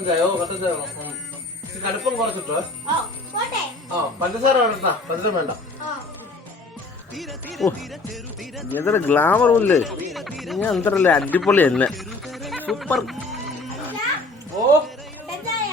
കട്ടൻ ചായോ കട്ടൻ ചായോ ഉം. ഇച്ചിരി കടുപ്പം കുറച്ചിട്ടോ? ഓ ആ പഞ്ചസാര വേണ്ട പഞ്ചസാര വേണ്ട. ഗ്ലാമർ ഇല്ലേ ഞാൻ അടിപൊളി തന്നെ സൂപ്പർ ഓ. എന്തായ?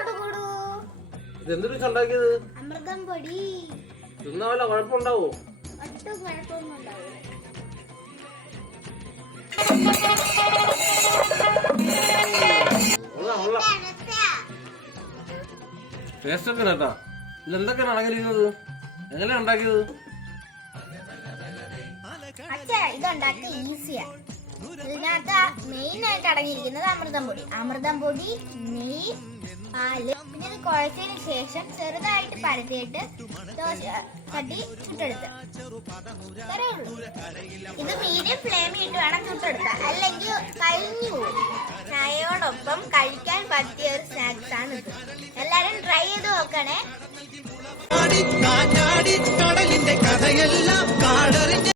ഇതെന്തൊരു ഉണ്ടാക്കിയത് അമൃതം പൊടി തിന്നാ വല്ല കുഴപ്പമുണ്ടാവോ ഒട്ടും കുഴപ്പമൊന്നും ഉണ്ടാവില്ല ടേസ്റ്റ് ഒക്കെ കേട്ടാ ഇതെന്തൊക്കെയാണ് അടങ്ങിയിരിക്കുന്നത് എങ്ങനെയാ ഉണ്ടാക്കിയത്? അച്ഛാ ഇതുണ്ടാക്കി ഈസിയാ. ഇതിനകത്ത് മെയിൻ ആയിട്ട് അടങ്ങിയിരിക്കുന്നത് അമൃതം പൊടി. അമൃതം പൊടി നെയ്യ് പാൽ. പിന്നെ ഇത് കുഴച്ചതിന് ശേഷം ചെറുതായിട്ട് പരത്തിയിട്ട് ദോശ കട്ടി ചുട്ടെടുത്ത്. ഇത് മീഡിയം ഫ്ലെയിമിൽ ഇട്ട് വേണം ചുട്ടെടുക്കാൻ. അല്ലെങ്കിൽ കഴിഞ്ഞു ചായയോടൊപ്പം കഴിക്കാൻ പറ്റിയ ഒരു സ്നാക്സ് ആണ് ഇത്. എല്ലാരും ട്രൈ ചെയ്ത് നോക്കണേ.